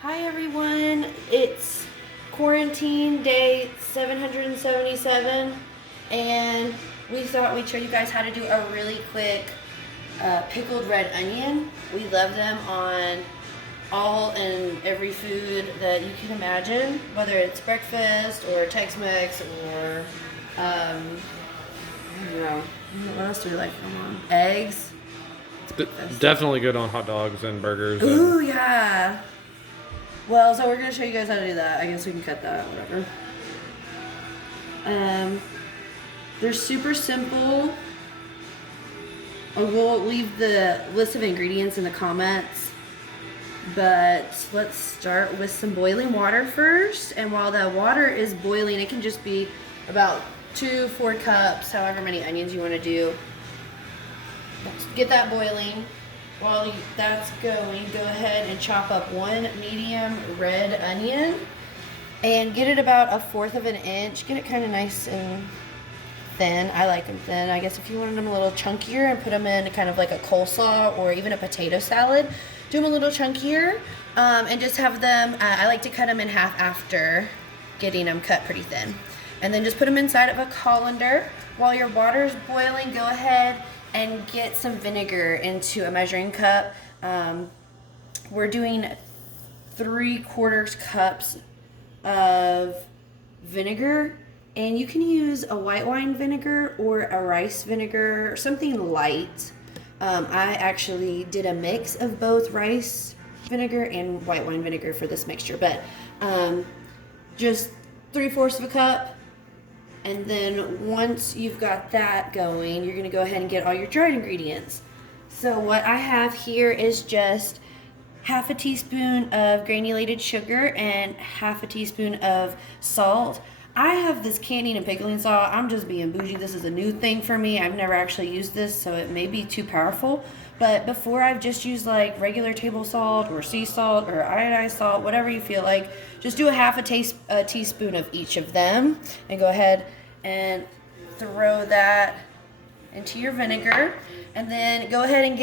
Hi everyone, it's quarantine day 777 and we thought we'd show you guys how to do a really quick pickled red onion. We love them on all and every food that you can imagine, whether it's breakfast or Tex-Mex or I don't know, what else do we like them on? Eggs. Definitely good on hot dogs and burgers. Ooh, yeah. Well, so we're going to show you guys how to do that. I guess we can cut that, whatever. They're super simple. We'll leave the list of ingredients in the comments. But let's start with some boiling water first. And while the water is boiling, it can just be about 4 cups, however many onions you want to do. Get that boiling. While that's going, go ahead and chop up 1 medium red onion and get it about 1/4 of an inch. Get it kind of nice and thin. I like them thin. I guess if you wanted them a little chunkier and put them in kind of like a coleslaw or even a potato salad, do them a little chunkier and just have them, I like to cut them in half after getting them cut pretty thin. And then just put them inside of a colander. While your water is boiling, go ahead and get some vinegar into a measuring cup. We're doing 3/4 cups of vinegar, and you can use a white wine vinegar or a rice vinegar or something light. I actually did a mix of both rice vinegar and white wine vinegar for this mixture, but just 3/4 of a cup. And then once you've got that going, you're gonna go ahead and get all your dried ingredients. So what I have here is just 1/2 teaspoon of granulated sugar and 1/2 teaspoon of salt. I have this canning and pickling salt. I'm just being bougie. This is a new thing for me. I've never actually used this, so it may be too powerful. But before, I've just used like regular table salt or sea salt or iodized salt, whatever you feel like. Just do a 1/2 teaspoon of each of them and go ahead and throw that into your vinegar. And then go ahead and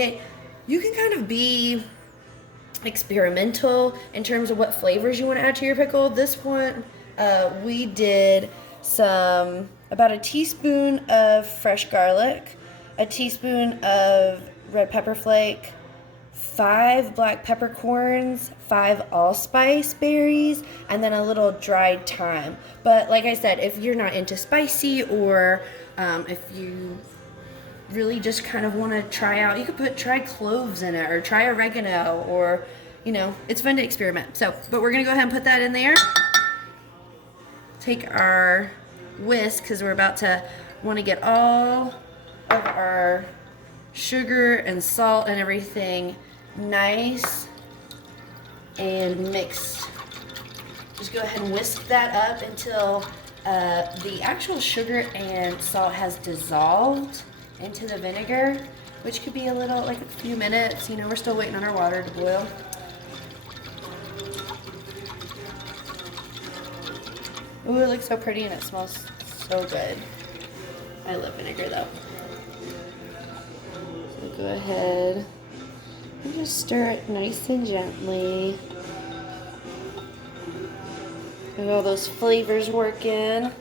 you can kind of be experimental in terms of what flavors you want to add to your pickle. This one, we did about a teaspoon of fresh garlic, a teaspoon of red pepper flake, 5 black peppercorns, 5 allspice berries, and then a little dried thyme. But like I said, if you're not into spicy or if you really just kind of want to try out, you could try cloves in it or try oregano, or it's fun to experiment. So, but we're gonna go ahead and put that in there. Take our whisk, because we're about to want to get all of our sugar and salt and everything nice and mixed. Just go ahead and whisk that up until the actual sugar and salt has dissolved into the vinegar, which could be like a few minutes. We're still waiting on our water to boil. Ooh, it looks so pretty and it smells so good. I love vinegar though. So go ahead and just stir it nice and gently. Get all those flavors working.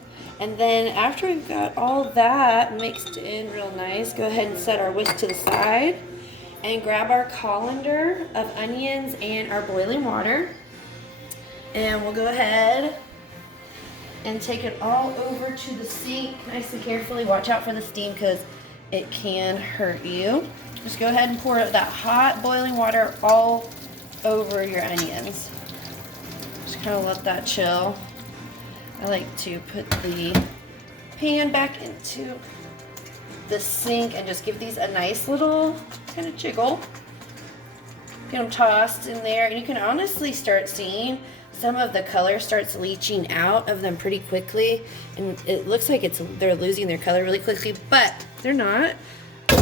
And then after we've got all that mixed in real nice, go ahead and set our whisk to the side and grab our colander of onions and our boiling water. And we'll go ahead and take it all over to the sink nice and carefully. Watch out for the steam because it can hurt you. Just go ahead and pour that hot boiling water all over your onions. Just kind of let that chill. I like to put the pan back into the sink and just give these a nice little kind of jiggle. Get them tossed in there, and you can honestly start seeing some of the color starts leaching out of them pretty quickly, and it looks like they're losing their color really quickly, but they're not.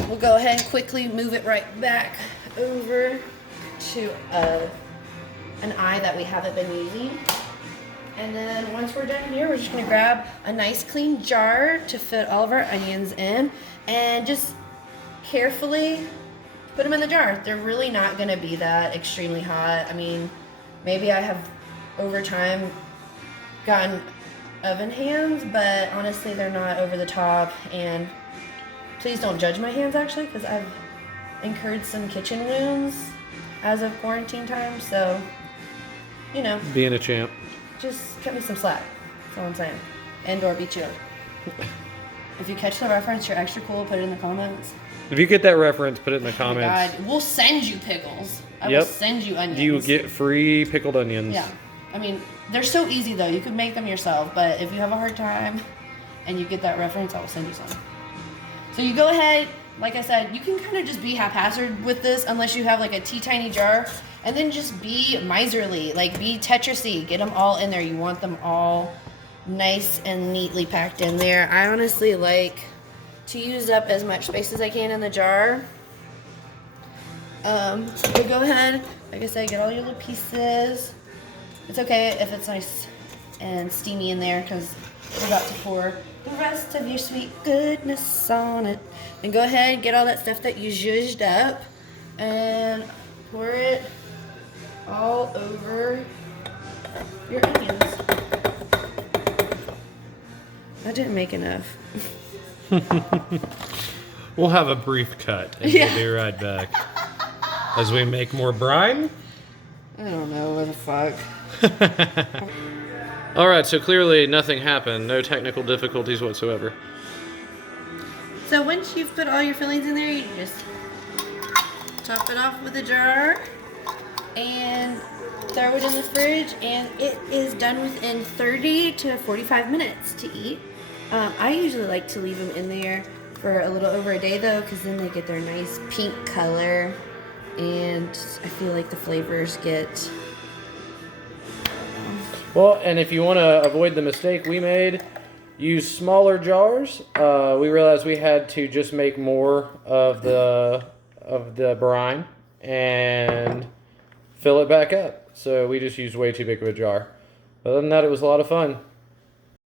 We'll go ahead and quickly move it right back over to an eye that we haven't been using. And then once we're done here, we're just going to grab a nice clean jar to fit all of our onions in and just carefully put them in the jar. They're really not going to be that extremely hot. I mean, Maybe I have over time gotten oven hands, but honestly they're not over the top. And please don't judge my hands actually, because I've incurred some kitchen wounds as of quarantine time. So, you know, Being a champ. just cut me some slack. That's all I'm saying. And or be chill. If you catch the reference, you're extra cool. Put it in the comments. If you get that reference, put it in the Oh my comments. God, we'll send you pickles. I will Yep. send you onions. You get free pickled onions. Yeah. I mean, they're so easy though. You could make them yourself, but if you have a hard time and you get that reference, I will send you some. So you go ahead, like I said, you can kind of just be haphazard with this unless you have like a teeny jar, and then just be miserly, like be Tetrisy. Get them all in there. You want them all nice and neatly packed in there. I honestly like to use up as much space as I can in the jar. So go ahead, like I said, get all your little pieces. It's okay if it's nice and steamy in there because we're about to pour the rest of your sweet goodness on it. And go ahead and get all that stuff that you zhuzhed up and pour it all over your onions. I didn't make enough. We'll have a brief cut and Yeah. we'll be right back. As we make more brine. I don't know what the fuck. All right, so clearly nothing happened. No technical difficulties whatsoever. So once you've put all your fillings in there, you just top it off with a jar and throw it in the fridge, and it is done within 30 to 45 minutes to eat. I usually like to leave them in there for a little over a day though, because then they get their nice pink color, and I feel like the flavors get... Well, and if you want to avoid the mistake we made, use smaller jars. We realized we had to just make more of the brine and fill it back up. So we just used way too big of a jar. Other than that, it was a lot of fun.